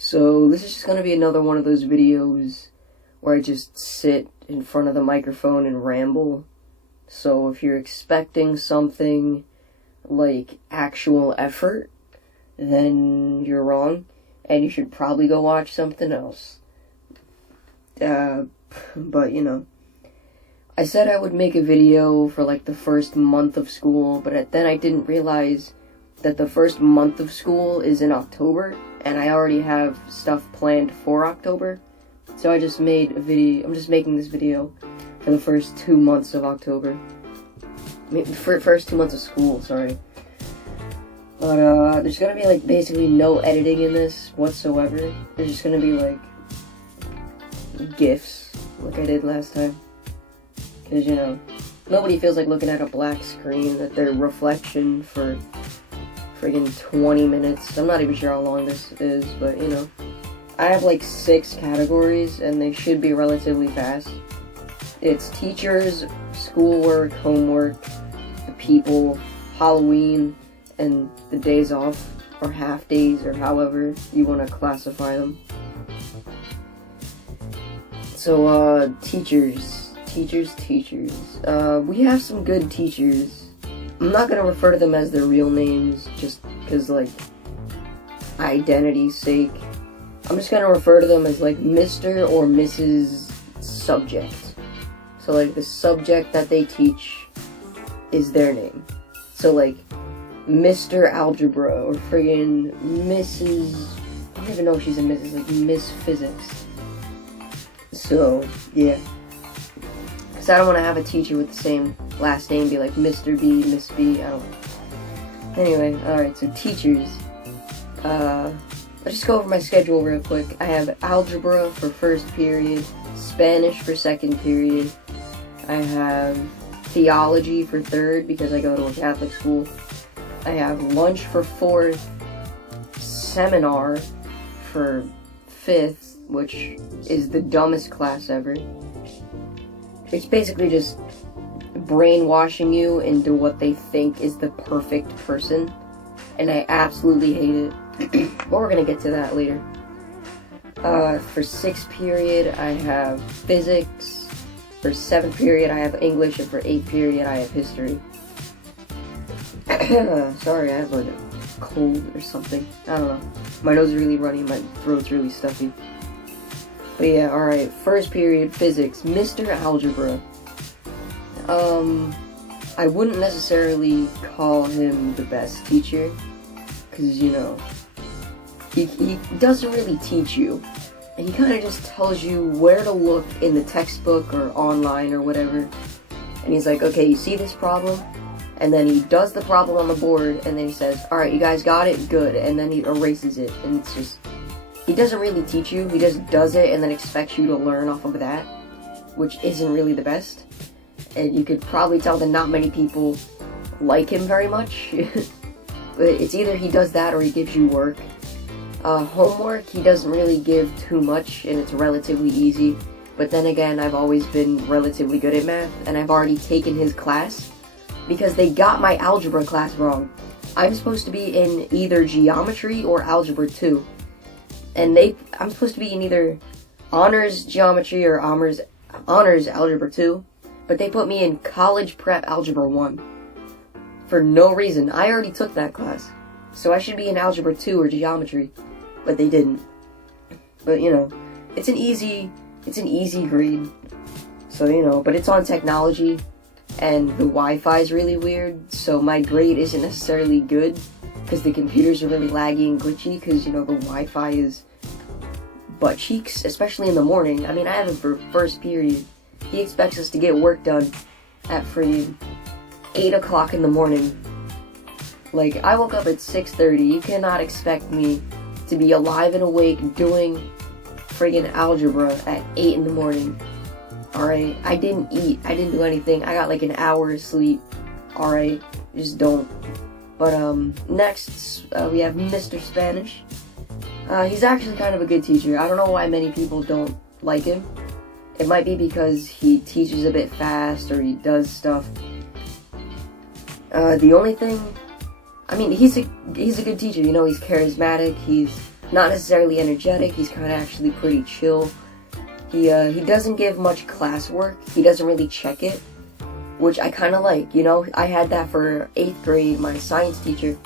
So this is just gonna be another one of those videos where I just sit in front of the microphone and ramble. So if you're expecting something like actual effort, then you're wrong, and you should probably go watch something else. But you know, I said I would make a video for like the first month of school, but then I didn't realize that the first month of school is in October, and I already have stuff planned for October. So I just made a video. I'm just making this video for the first 2 months of October. For first 2 months of school, sorry. But there's gonna be like basically no editing in this whatsoever. There's just gonna be like GIFs, like I did last time. Cause you know, nobody feels like looking at a black screen at their reflection for friggin' 20 minutes. I'm not even sure how long this is, but you know. I have like 6 categories, and they should be relatively fast. It's teachers, schoolwork, homework, the people, Halloween, and the days off, or half days, or however you want to classify them. So, teachers. We have some good teachers. I'm not gonna refer to them as their real names, just because, like, identity's sake. I'm just gonna refer to them as, like, Mr. or Mrs. Subject. So, like, the subject that they teach is their name. So, like, Mr. Algebra, or friggin' Mrs. I don't even know if she's a Mrs., like, Miss Physics. So, yeah. Because I don't want to have a teacher with the same last name be like Mr. B, Miss B, I don't know. Anyway, alright, so teachers. I'll just go over my schedule real quick. I have algebra for first period, Spanish for second period. I have theology for third because I go to a Catholic school. I have lunch for fourth, seminar for fifth, which is the dumbest class ever. It's basically just brainwashing you into what they think is the perfect person, and I absolutely hate it. But we're gonna get to that later. For sixth period, I have physics. For seventh period, I have English, and for eighth period, I have history. Sorry, I have like a cold or something. I don't know. My nose is really runny, my throat's really stuffy. But yeah, alright. First period, physics. Mr. Algebra. I wouldn't necessarily call him the best teacher, because, you know, he doesn't really teach you, and he kind of just tells you where to look in the textbook or online or whatever, and he's like, okay, you see this problem? And then he does the problem on the board, and then he says, alright, you guys got it? Good. And then he erases it, and it's just, he doesn't really teach you, he just does it and then expects you to learn off of that, which isn't really the best. And you could probably tell that not many people like him very much. But it's either he does that or he gives you work. Homework, he doesn't really give too much, and it's relatively easy. But then again, I've always been relatively good at math, and I've already taken his class, because they got my algebra class wrong. I'm supposed to be in either geometry or algebra 2. And I'm supposed to be in either honors geometry or honors algebra 2. But they put me in college prep algebra 1. For no reason. I already took that class. So I should be in algebra 2 or geometry. But they didn't. But, you know, it's an easy grade. So, you know, but it's on technology. And the Wi-Fi is really weird. So my grade isn't necessarily good, because the computers are really laggy and glitchy, because, you know, the Wi-Fi is butt cheeks, especially in the morning. I mean, I have it for first period. He expects us to get work done at freaking 8 o'clock in the morning. Like, I woke up at 6:30. You cannot expect me to be alive and awake doing friggin' algebra at 8 in the morning. Alright? I didn't eat. I didn't do anything. I got like an hour of sleep. Alright? Just don't. But, next, we have Mr. Spanish. He's actually kind of a good teacher. I don't know why many people don't like him. It might be because he teaches a bit fast, or he does stuff. The only thing, I mean, he's a good teacher, you know, he's charismatic, he's not necessarily energetic. He's kind of actually pretty chill. He doesn't give much classwork. He doesn't really check it, which I kind of like. You know, I had that for 8th grade, my science teacher.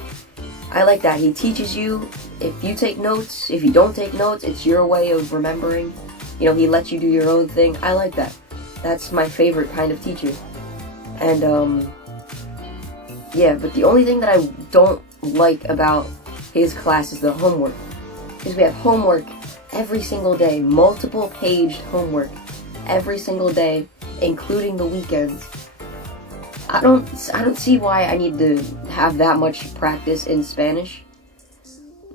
I like that. He teaches you, if you take notes, if you don't take notes, it's your way of remembering. You know, he lets you do your own thing. I like that. That's my favorite kind of teacher. And, yeah, but the only thing that I don't like about his class is the homework. Because we have homework every single day, multiple paged homework every single day, including the weekends. I don't see why I need to have that much practice in Spanish.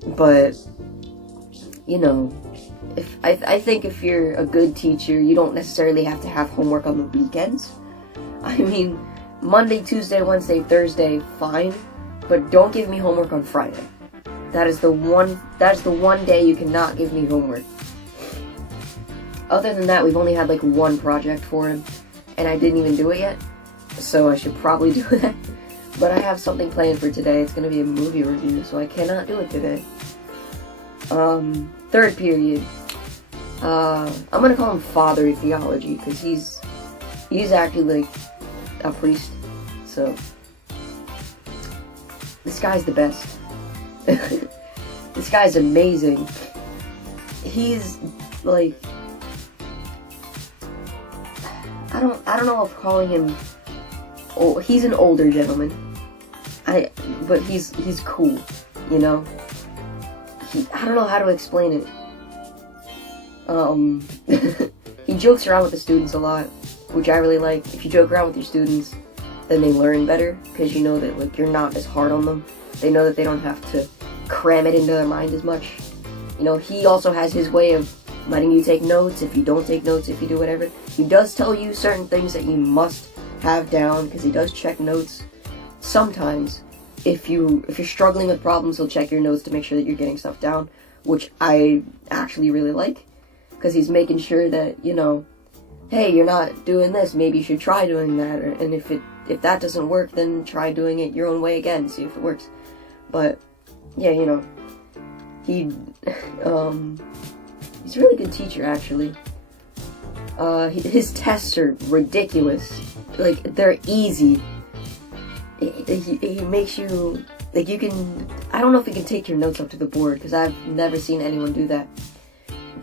But, you know, I think if you're a good teacher, you don't necessarily have to have homework on the weekends. I mean, Monday, Tuesday, Wednesday, Thursday, fine, but don't give me homework on Friday. That is the one day you cannot give me homework. Other than that, we've only had like one project for him, and I didn't even do it yet, so I should probably do that. But I have something planned for today. It's gonna be a movie review, so I cannot do it today. 3rd period. I'm gonna call him Father Theology, because he's actually like a priest, so this guy's the best. This guy's amazing. He's like, I don't know if calling him, oh, he's an older gentleman. But he's cool, you know? I don't know how to explain it. He jokes around with the students a lot, which I really like. If you joke around with your students, then they learn better, because you know that like you're not as hard on them. They know that they don't have to cram it into their mind as much. You know, he also has his way of letting you take notes. If you don't take notes, if you do whatever, he does tell you certain things that you must have down, because he does check notes. Sometimes, if you're struggling with problems, he'll check your notes to make sure that you're getting stuff down, which I actually really like, because he's making sure that, you know, hey, you're not doing this, maybe you should try doing that, and if that doesn't work, then try doing it your own way again, see if it works. But yeah, you know, he's a really good teacher, actually. His tests are ridiculous. Like, they're easy. He makes you, like, you can, I don't know if you can take your notes up to the board, because I've never seen anyone do that.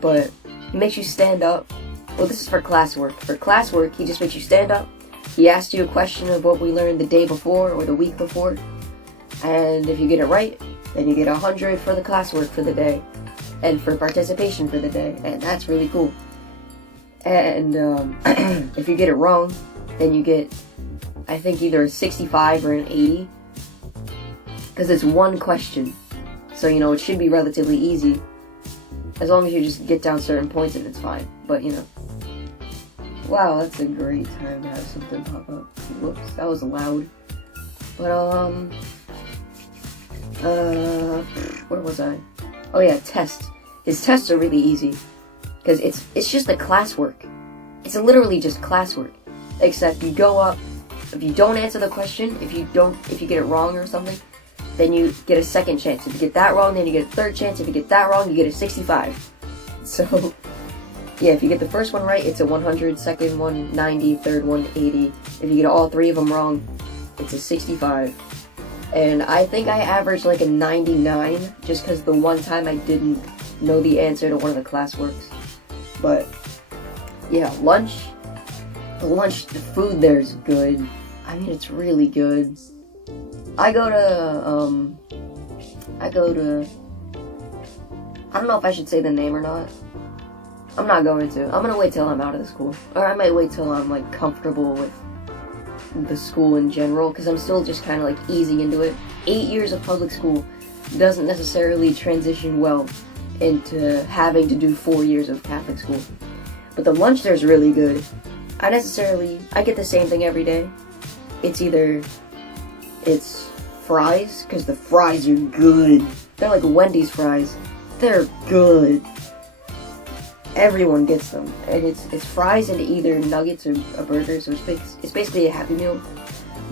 But he makes you stand up. Well, this is for classwork. For classwork, he just makes you stand up. He asks you a question of what we learned the day before or the week before. And if you get it right, then you get 100 for the classwork for the day, and for participation for the day, and that's really cool. And if you get it wrong, then you get, I think, either a 65 or an 80, because it's one question, so you know it should be relatively easy, as long as you just get down certain points and it's fine. But you know, wow, that's a great time to have something pop up. Whoops, that was loud. But where was I? Oh yeah, tests. His tests are really easy, because it's just the classwork. It's literally just classwork, except you go up. If you don't answer the question, if you get it wrong or something, then you get a second chance. If you get that wrong, then you get a third chance. If you get that wrong, you get a 65. So yeah, if you get the first one right, it's a 100. Second one, 90. Third one, 80. If you get all three of them wrong, it's a 65. And I think I averaged like a 99, just because the one time I didn't know the answer to one of the classworks. But yeah, the food there's good. I mean, it's really good. I go to, I don't know if I should say the name or not. I'm not going to. I'm gonna wait till I'm out of the school. Or I might wait till I'm, like, comfortable with the school in general, because I'm still just kind of, like, easing into it. 8 years of public school doesn't necessarily transition well into having to do 4 years of Catholic school. But the lunch there's really good. I get the same thing every day. It's fries, because the fries are good. They're like Wendy's fries. They're good. Everyone gets them, and it's fries and either nuggets or a burger, so it's basically a Happy Meal.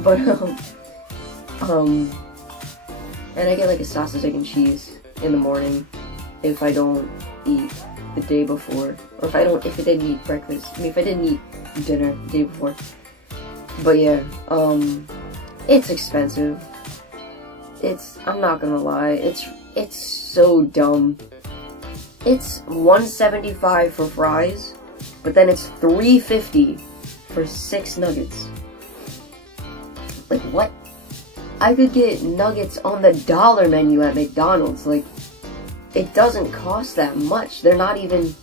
But and I get like a sausage, egg, and cheese in the morning, if I don't eat the day before, or if I didn't eat breakfast. I mean, if I didn't eat dinner the day before. But yeah, it's expensive. I'm not gonna lie, it's so dumb. It's $1.75 for fries, but then it's $3.50 for 6 nuggets. Like, what? I could get nuggets on the dollar menu at McDonald's. Like, it doesn't cost that much. They're not even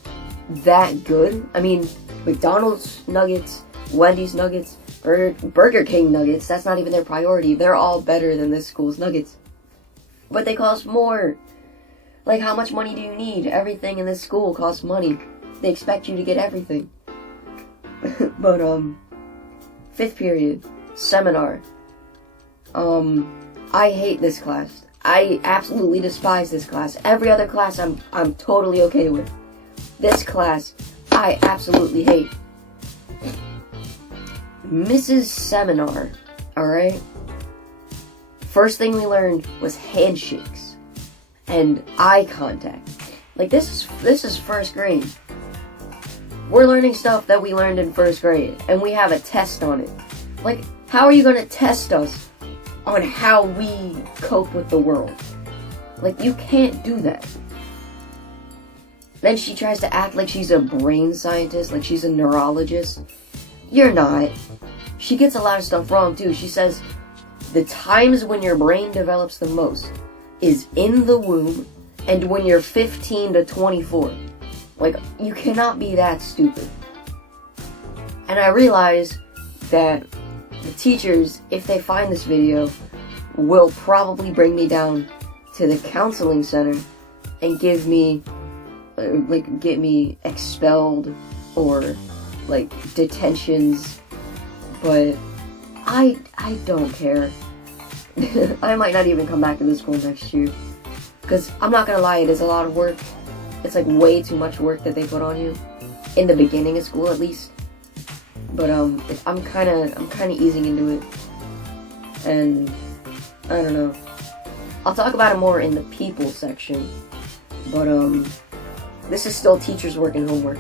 that good. I mean, McDonald's nuggets, Wendy's nuggets, Burger King nuggets, that's not even their priority. They're all better than this school's nuggets. But they cost more. Like, how much money do you need? Everything in this school costs money. They expect you to get everything. But, 5th period, seminar. I hate this class. I absolutely despise this class. Every other class I'm totally okay with. This class, I absolutely hate. Mrs. Seminar, alright? First thing we learned was handshakes and eye contact. Like, this is 1st grade. We're learning stuff that we learned in 1st grade, and we have a test on it. Like, how are you gonna test us on how we cope with the world? Like, you can't do that. Then she tries to act like she's a brain scientist, like she's a neurologist. You're not. She gets a lot of stuff wrong, too. She says the times when your brain develops the most is in the womb and when you're 15 to 24. Like, you cannot be that stupid. And I realize that the teachers, if they find this video, will probably bring me down to the counseling center and give me, get me expelled or, detentions. But I don't care. I might not even come back to this school next year. Because I'm not gonna lie, it is a lot of work. It's way too much work that they put on you. In the beginning of school, at least. But I'm kinda easing into it. And I don't know. I'll talk about it more in the people section. But this is still teachers' work and homework.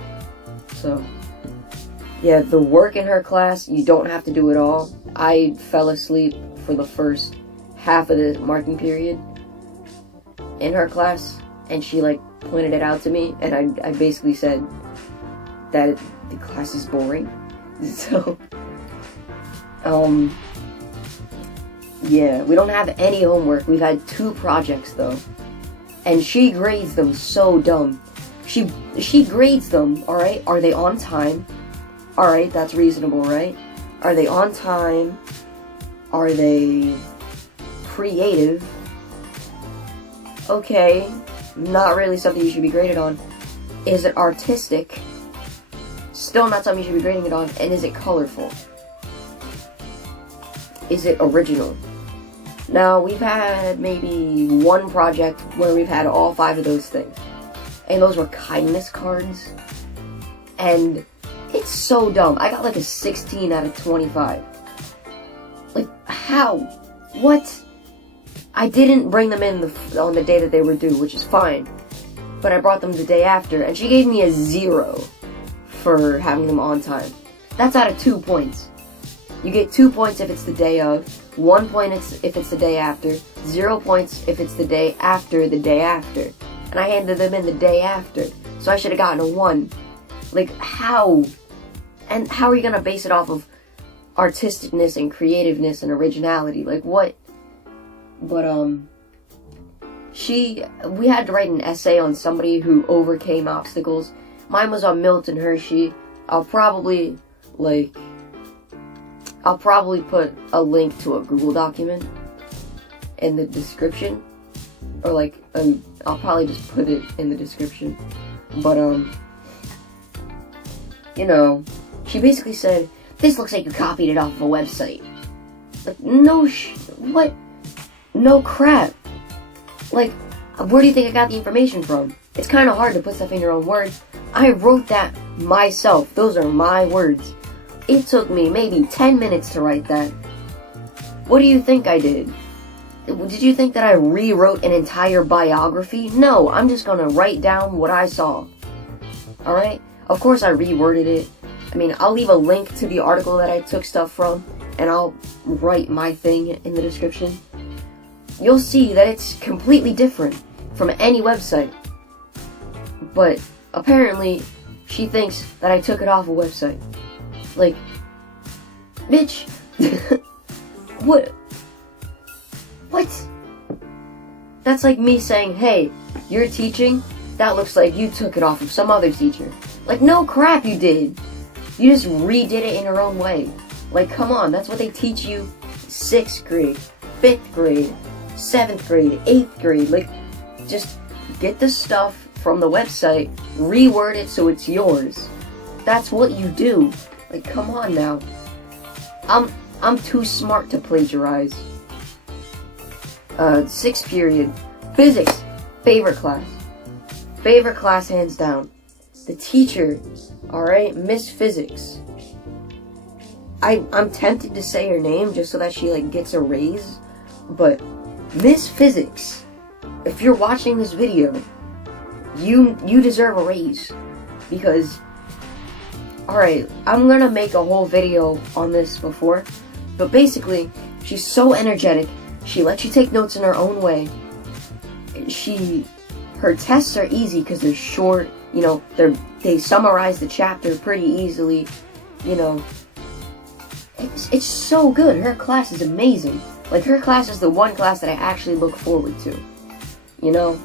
So yeah, the work in her class, you don't have to do it all. I fell asleep for the first half of the marking period in her class, and she pointed it out to me, and I basically said that the class is boring. So yeah, we don't have any homework. We've had 2 projects though, and she grades them so dumb. She grades them, alright? Are they on time? Alright, that's reasonable, right? Are they on time? Are they creative? Okay, not really something you should be graded on. Is it artistic? Still not something you should be grading it on. And is it colorful? Is it original? Now, we've had maybe 1 project where we've had all 5 of those things. And those were kindness cards. And it's so dumb. I got a 16 out of 25. How? What? I didn't bring them in on the day that they were due, which is fine. But I brought them the day after, and she gave me a 0 for having them on time. That's out of 2 points. You get 2 points if it's the day of, 1 point if it's the day after, 0 points if it's the day after the day after. And I handed them in the day after, so I should have gotten a 1. How? And how are you gonna base it off of artisticness and creativeness and originality? What? But, we had to write an essay on somebody who overcame obstacles. Mine was on Milton Hershey. I'll probably put a link to a Google document in the description. Or, I'll probably just put it in the description. But, she basically said, "This looks like you copied it off of a website." No what? No crap. Where do you think I got the information from? It's kind of hard to put stuff in your own words. I wrote that myself. Those are my words. It took me maybe 10 minutes to write that. What do you think I did? Did you think that I rewrote an entire biography? No, I'm just gonna write down what I saw. Alright? Of course I reworded it. I mean, I'll leave a link to the article that I took stuff from, and I'll write my thing in the description. You'll see that it's completely different from any website. But apparently, she thinks that I took it off a website. Like, bitch, what? That's like me saying, hey, you're teaching? That looks like you took it off of some other teacher. Like, no crap you did. You just redid it in your own way. Like, come on, that's what they teach you 6th grade, 5th grade, 7th grade, 8th grade. Like, just get the stuff from the website, reword it so it's yours. That's what you do. Like, come on now. I'm too smart to plagiarize. 6th period. Physics. Favorite class. Favorite class hands down. The teacher, alright, Miss Physics. I'm tempted to say her name just so that she, like, gets a raise. But Miss Physics, if you're watching this video, you deserve a raise. Because, alright, I'm gonna make a whole video on this before. But basically, she's so energetic. She lets you take notes in her own way. Her tests are easy because they're short. You know, they summarize the chapter pretty easily. You know, it's so good. Her class is amazing. Like, her class is the one class that I actually look forward to. You know,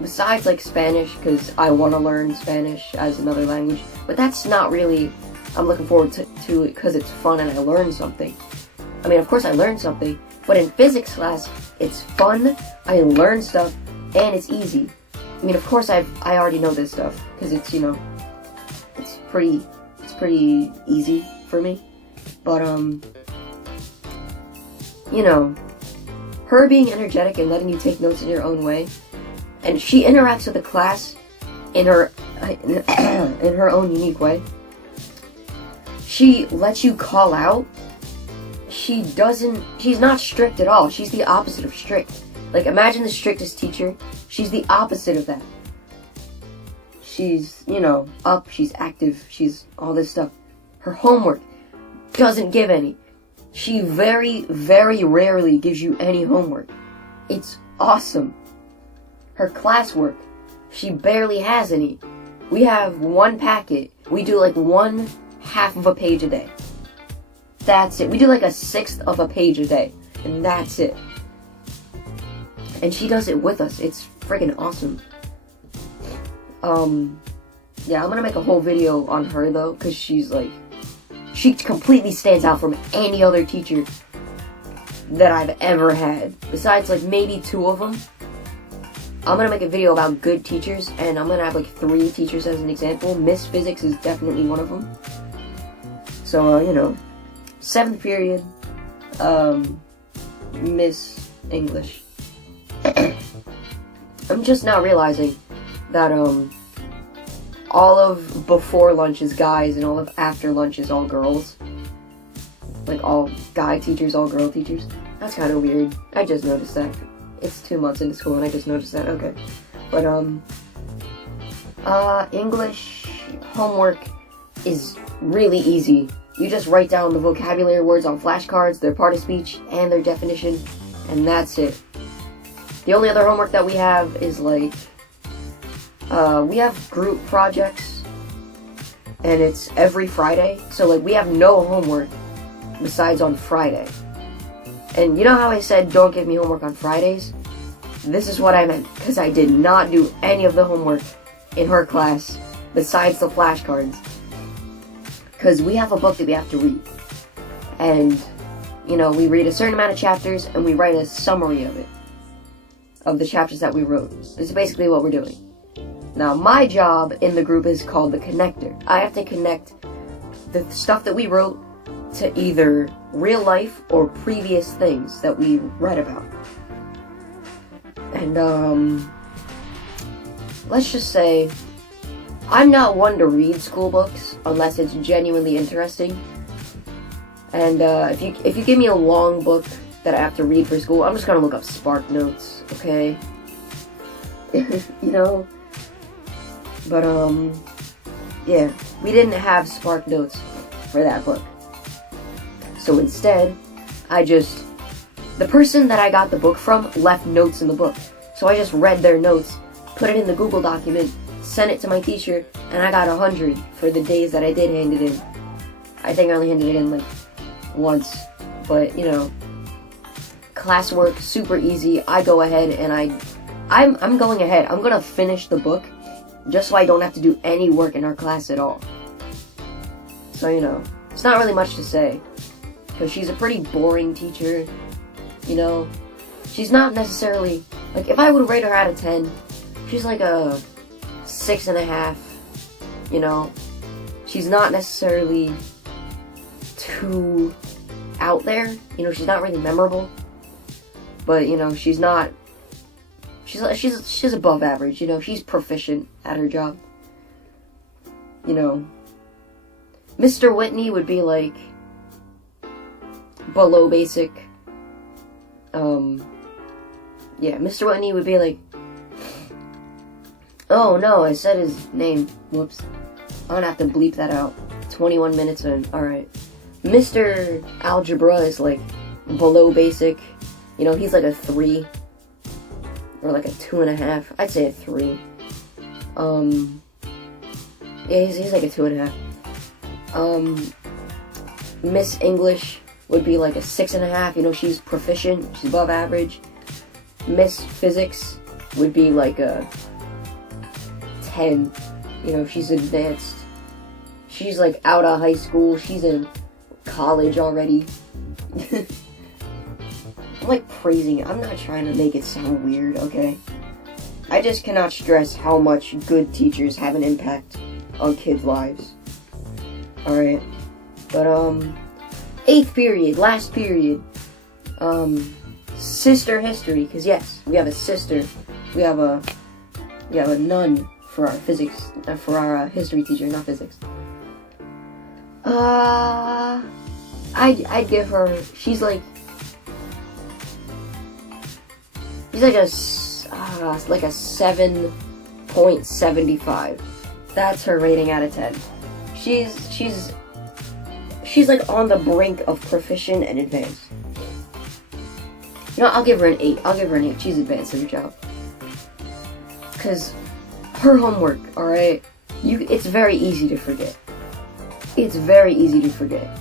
besides like Spanish, because I want to learn Spanish as another language. But that's not really. I'm looking forward to it because it's fun and I learn something. I mean, of course I learned something, but in physics class, it's fun, I learn stuff, and it's easy. I mean, of course I already know this stuff, because it's, you know, it's pretty easy for me. But, you know, her being energetic and letting you take notes in your own way, and she interacts with the class in her own unique way. She lets you call out. She's not strict at all. She's the opposite of strict. Like, imagine the strictest teacher. She's the opposite of that. She's, you know, up, she's active, she's all this stuff. Her homework doesn't give any. She very, very rarely gives you any homework. It's awesome. Her classwork, she barely has any. We have one packet. We do like 1/2 of a page a day. That's it. We do like 1/6 of a page a day. And that's it. And she does it with us. It's freaking awesome. Yeah, I'm gonna make a whole video on her though, because she's like, she completely stands out from any other teacher that I've ever had. Besides like maybe 2 of them. I'm gonna make a video about good teachers, and I'm gonna have like 3 teachers as an example. Miss Physics is definitely one of them. So, you know, 7th period, Miss English. I'm just now realizing that, all of before lunch is guys, and all of after lunch is all girls. Like, all guy teachers, all girl teachers. That's kind of weird. I just noticed that. It's 2 months into school, and I just noticed that. Okay. But, English homework is really easy. You just write down the vocabulary words on flashcards, their part of speech, and their definition, and that's it. The only other homework that we have is, like, we have group projects, and it's every Friday, so, like, we have no homework besides on Friday. And you know how I said don't give me homework on Fridays? This is what I meant, because I did not do any of the homework in her class besides the flashcards. Because we have a book that we have to read. And, you know, we read a certain amount of chapters, and we write a summary of it. Of the chapters that we wrote. This is basically what we're doing. Now, my job in the group is called the connector. I have to connect the stuff that we wrote to either real life or previous things that we read about. And, let's just say, I'm not one to read school books unless it's genuinely interesting. And, if you give me a long book that I have to read for school, I'm just gonna look up Spark Notes, okay? You know? But, yeah, we didn't have Spark Notes for that book. So instead, the person that I got the book from left notes in the book. So I just read their notes, put it in the Google document, sent it to my teacher, and I got 100 for the days that I did hand it in. I think I only handed it in, like, once. But, you know, classwork, super easy. I go ahead and I'm going ahead. I'm gonna finish the book just so I don't have to do any work in our class at all. So, you know, it's not really much to say. Because she's a pretty boring teacher, you know. She's not necessarily, like, if I would rate her out of 10, she's like a 6.5, you know. She's not necessarily too out there, you know, she's not really memorable. But, you know, she's above average, you know, she's proficient at her job. You know, Mr. Whitney would be like below basic. Yeah, Mr. Whitney would be like, oh no, I said his name, whoops, I'm gonna have to bleep that out. 21 minutes in, alright. Mr. Algebra is like below basic, you know, he's like a 3, or like a 2.5, I'd say a 3. Yeah, he's like a 2.5. Miss English would be like a 6.5, you know, she's proficient, she's above average. Miss Physics would be like a 10, you know, she's advanced. She's like out of high school, she's in college already. I'm like praising it, I'm not trying to make it sound weird, okay? I just cannot stress how much good teachers have an impact on kids' lives. Alright, but 8th period, last period, sister history, because yes, we have a sister, we have a nun for our physics, for our history teacher, not physics. I'd give her, she's like a 7.75. That's her rating out of 10. She's like on the brink of proficient and advanced. You know, I'll give her an 8. She's advanced at her job. Because her homework, alright, it's very easy to forget. It's very easy to forget.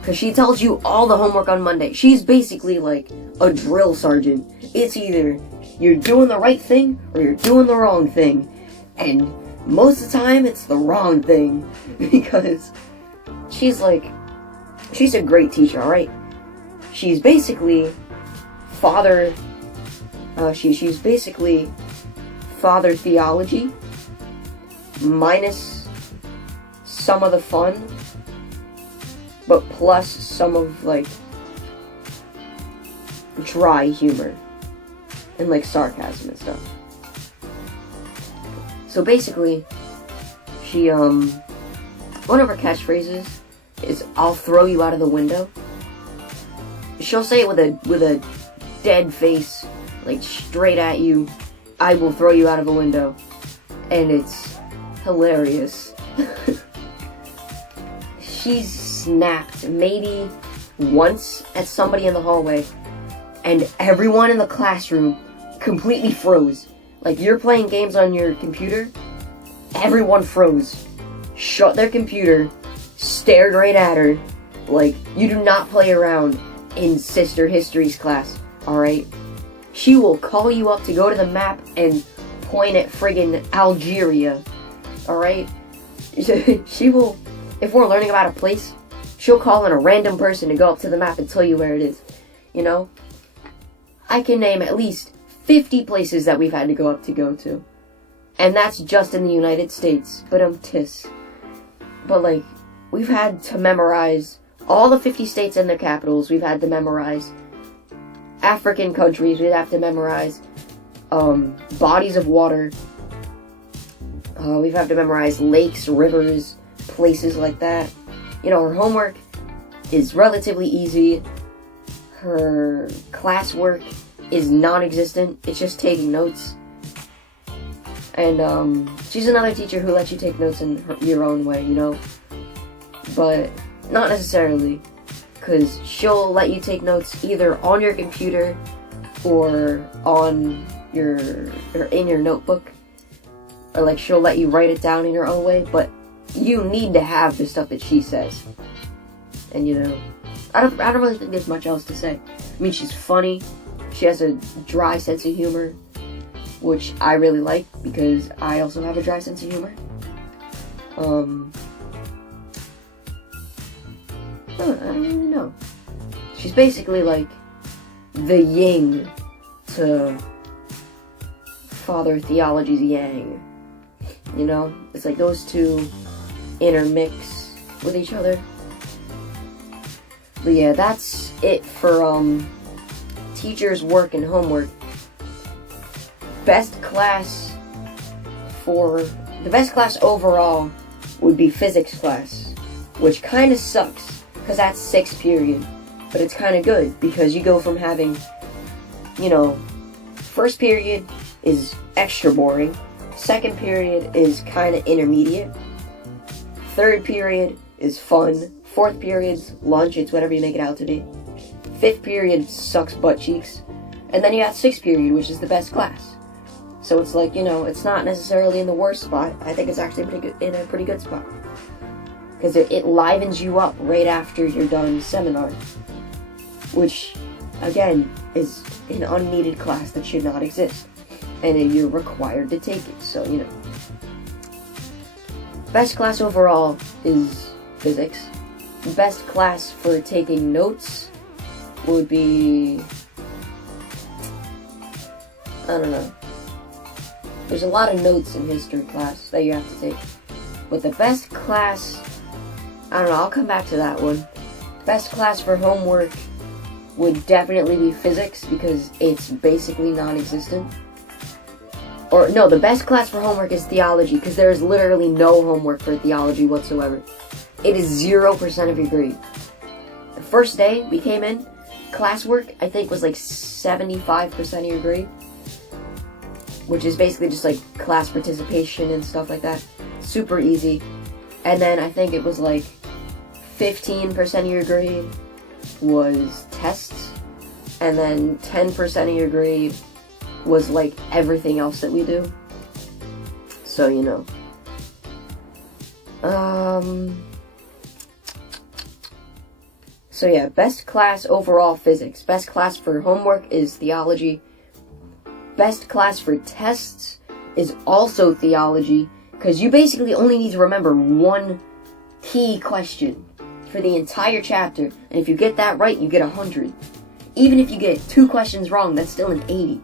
Because she tells you all the homework on Monday. She's basically like a drill sergeant. It's either you're doing the right thing or you're doing the wrong thing. And most of the time, it's the wrong thing. Because she's a great teacher, alright? She's basically she's basically father theology minus some of the fun, but plus some of like dry humor and like sarcasm and stuff. So basically, she one of her catchphrases is "I'll throw you out of the window." She'll say it with a dead face, like straight at you. "I will throw you out of a window," and it's hilarious. She's snapped maybe once at somebody in the hallway, and everyone in the classroom completely froze. Like, you're playing games on your computer, everyone froze, shut their computer, stared right at her. Like, you do not play around in Sister History's class, alright? She will call you up to go to the map and point at friggin' Algeria, alright? She will, if we're learning about a place, she'll call in a random person to go up to the map and tell you where it is, you know? I can name at least 50 places that we've had to go to. And that's just in the United States, but But like, we've had to memorize all the 50 states and their capitals. We've had to memorize African countries. We'd have to memorize bodies of water. We've had to memorize lakes, rivers, places like that. You know, her homework is relatively easy. her classwork is non-existent. It's just taking notes. And she's another teacher who lets you take notes in your own way, you know? But not necessarily, because she'll let you take notes either on your computer or on or in your notebook, or like she'll let you write it down in your own way, but you need to have the stuff that she says. And you know, I don't really think there's much else to say. I mean, she's funny, she has a dry sense of humor, which I really like because I also have a dry sense of humor. I don't really know. She's basically like the yin to Father Theology's yang. You know? It's like those two intermix with each other. But yeah, that's it for teachers' work and homework. The best class overall would be physics class, which kind of sucks because that's 6th period, but it's kind of good because you go from having, you know, 1st period is extra boring, 2nd period is kind of intermediate, 3rd period is fun, 4th period's lunch, it's whatever you make it out to be, 5th period sucks butt cheeks, and then you got 6th period, which is the best class. So it's like, you know, it's not necessarily in the worst spot. I think it's actually in a pretty good spot. Because it livens you up right after you're done seminar. Which, again, is an unneeded class that should not exist. And you're required to take it, so, you know. Best class overall is physics. Best class for taking notes would be... I don't know. There's a lot of notes in history class that you have to take. But the best class, I don't know, I'll come back to that one. Best class for homework would definitely be physics because it's basically non-existent. Or no, the best class for homework is theology because there is literally no homework for theology whatsoever. It is 0% of your grade. The first day we came in, classwork I think was like 75% of your grade. Which is basically just like class participation and stuff like that. Super easy. And then I think it was like 15% of your grade was tests. And then 10% of your grade was like everything else that we do. So, you know. So yeah, best class overall physics. Best class for homework is theology. Best class for tests is also theology, because you basically only need to remember one key question for the entire chapter, and if you get that right, you get 100. Even if you get 2 questions wrong, that's still an 80.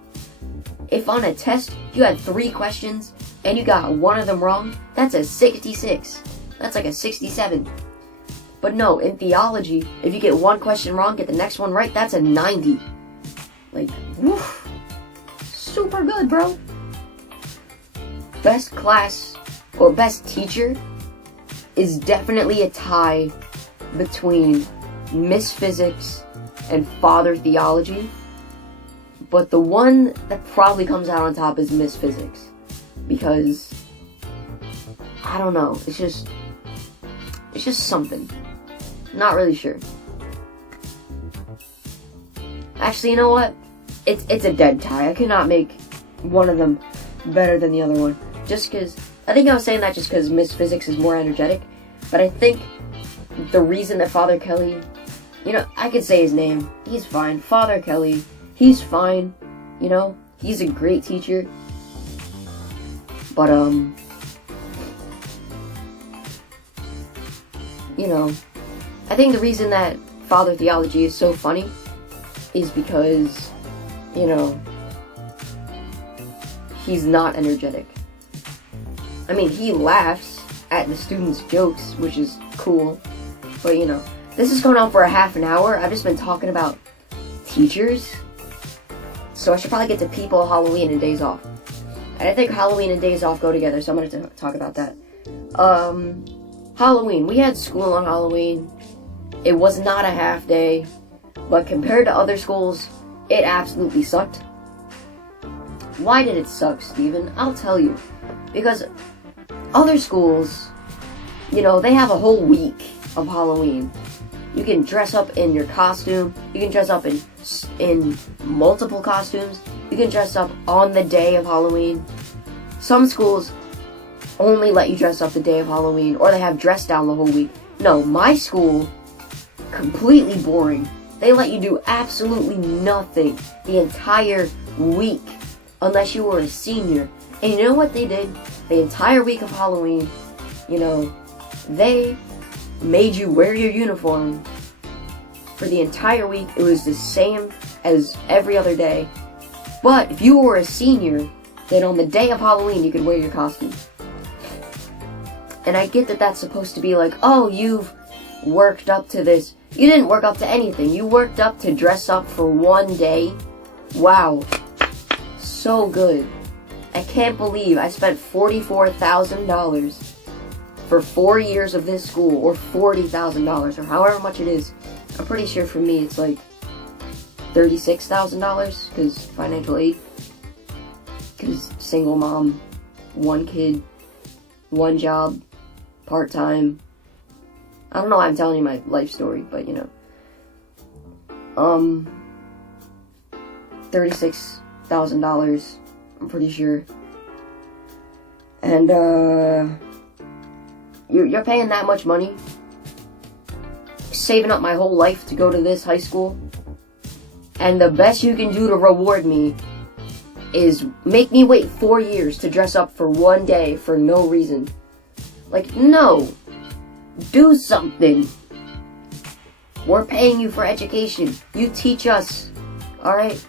If on a test you had 3 questions and you got 1 of them wrong, that's a 66. That's like a 67. But no, in theology, if you get 1 question wrong, get the next one right, that's a 90. Like, woof. Super good, bro. Best class, or best teacher, is definitely a tie between Miss Physics and Father Theology. But the one that probably comes out on top is Miss Physics. Because, I don't know, it's just something. Not really sure. Actually, you know what? It's a dead tie. I cannot make one of them better than the other one. Just because, I think I was saying that just because Miss Physics is more energetic. But I think the reason that Father Kelly, you know, I could say his name. He's fine. Father Kelly, he's fine. You know, he's a great teacher. But, you know, I think the reason that Father Theology is so funny is because, you know, he's not energetic. I mean, he laughs at the students' jokes, which is cool. But, you know, this is going on for a half an hour. I've just been talking about teachers. So I should probably get to people, Halloween, and days off. And I think Halloween and days off go together, so I'm going to talk about that. Halloween. We had school on Halloween. It was not a half day. But compared to other schools, it absolutely sucked. Why did it suck, Steven? I'll tell you. Because other schools, you know, they have a whole week of Halloween. You can dress up in your costume. You can dress up in multiple costumes. You can dress up on the day of Halloween. Some schools only let you dress up the day of Halloween, or they have dress down the whole week. No, my school, completely boring. They let you do absolutely nothing the entire week, unless you were a senior. And you know what they did? The entire week of Halloween, you know, they made you wear your uniform for the entire week. It was the same as every other day. But if you were a senior, then on the day of Halloween, you could wear your costume. And I get that that's supposed to be like, oh, you've worked up to this. You didn't work up to anything. You worked up to dress up for one day. Wow. So good. I can't believe I spent $44,000 for 4 years of this school, or $40,000, or however much it is. I'm pretty sure for me it's like $36,000, because financial aid. Because single mom, one kid, one job, part-time. I don't know why I'm telling you my life story, but you know. $36,000, I'm pretty sure. And, you're paying that much money, saving up my whole life to go to this high school, and the best you can do to reward me is make me wait 4 years to dress up for one day for no reason. Like, no. Do something. We're paying you for education. You teach us. Alright?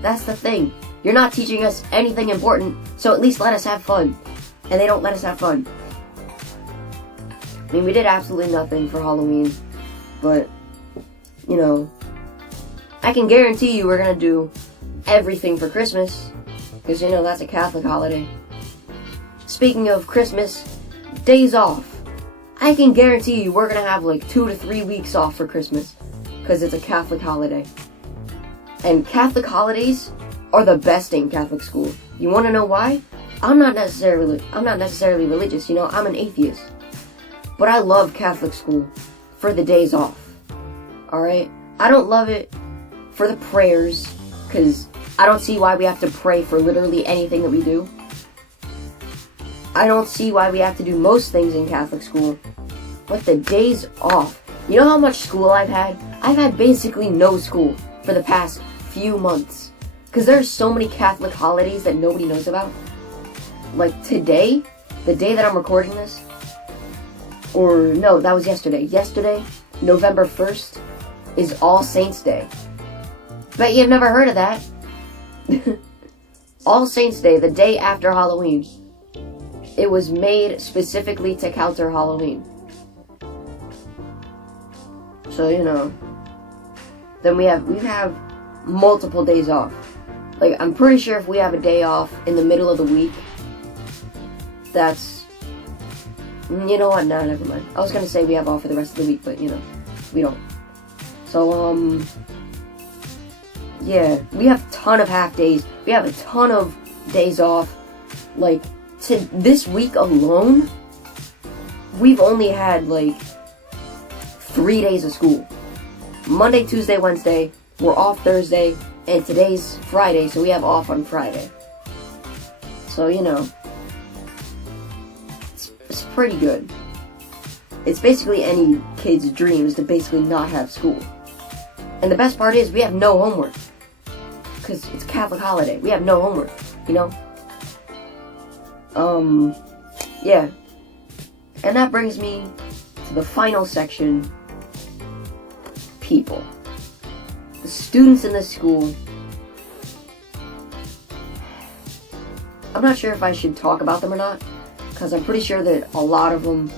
That's the thing. You're not teaching us anything important, so at least let us have fun. And they don't let us have fun. I mean, we did absolutely nothing for Halloween, but, you know, I can guarantee you we're gonna do everything for Christmas, because, you know, that's a Catholic holiday. Speaking of Christmas, days off. I can guarantee you we're gonna have like 2 to 3 weeks off for Christmas, because it's a Catholic holiday. And Catholic holidays are the best in Catholic school. You wanna know why? I'm not necessarily religious, you know, I'm an atheist. But I love Catholic school for the days off. Alright? I don't love it for the prayers, because I don't see why we have to pray for literally anything that we do. I don't see why we have to do most things in Catholic school. But the days off. You know how much school I've had? I've had basically no school for the past few months. Because there's so many Catholic holidays that nobody knows about. Like today, the day that I'm recording this, or no, that was yesterday. Yesterday, November 1st, is All Saints Day. Bet you've never heard of that. All Saints Day, the day after Halloween. It was made specifically to counter Halloween. So, you know. Then we have multiple days off. Like, I'm pretty sure if we have a day off in the middle of the week, that's... You know what? Nah, never mind. I was gonna say we have off for the rest of the week, but, you know, we don't. So, yeah, we have a ton of half days. We have a ton of days off. Like, this week alone, we've only had, like, 3 days of school. Monday, Tuesday, Wednesday, we're off Thursday, and today's Friday, so we have off on Friday. So, you know, it's pretty good. It's basically any kid's dreams to basically not have school. And the best part is, we have no homework. Because it's a Catholic holiday. We have no homework, you know? Yeah. And that brings me to the final section. People. The students in this school. I'm not sure if I should talk about them or not, because I'm pretty sure that a lot of them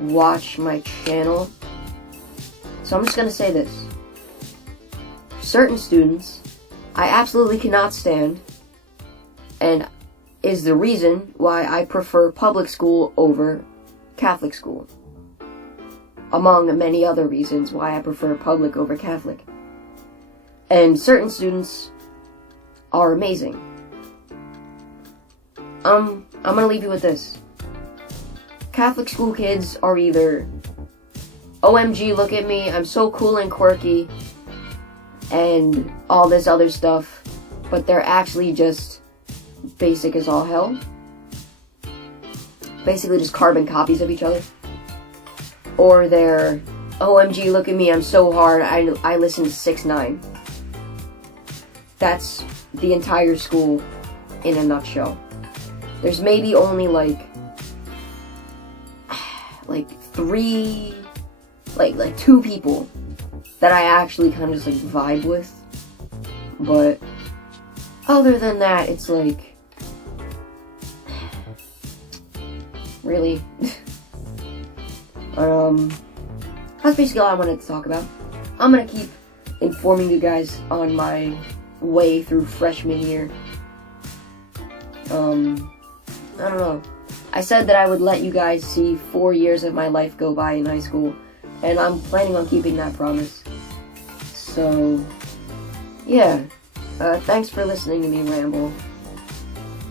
watch my channel. So I'm just going to say this. Certain students I absolutely cannot stand, and is the reason why I prefer public school over Catholic school. Among many other reasons why I prefer public over Catholic. And certain students are amazing. I'm gonna leave you with this. Catholic school kids are either OMG, look at me, I'm so cool and quirky, and all this other stuff, but they're actually just basic as all hell. Basically just carbon copies of each other. Or they're, OMG, look at me, I'm so hard, I listen to 6ix9ine. That's the entire school in a nutshell. There's maybe only like 2 people that I actually kind of just like vibe with. But other than that, it's like, really. That's basically all I wanted to talk about. I'm gonna keep informing you guys on my way through freshman year. I don't know. I said that I would let you guys see 4 years of my life go by in high school, and I'm planning on keeping that promise. So, yeah. Thanks for listening to me ramble.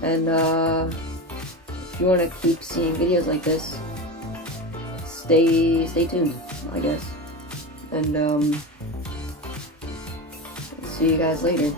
And, if you want to keep seeing videos like this, stay tuned, I guess. And, see you guys later.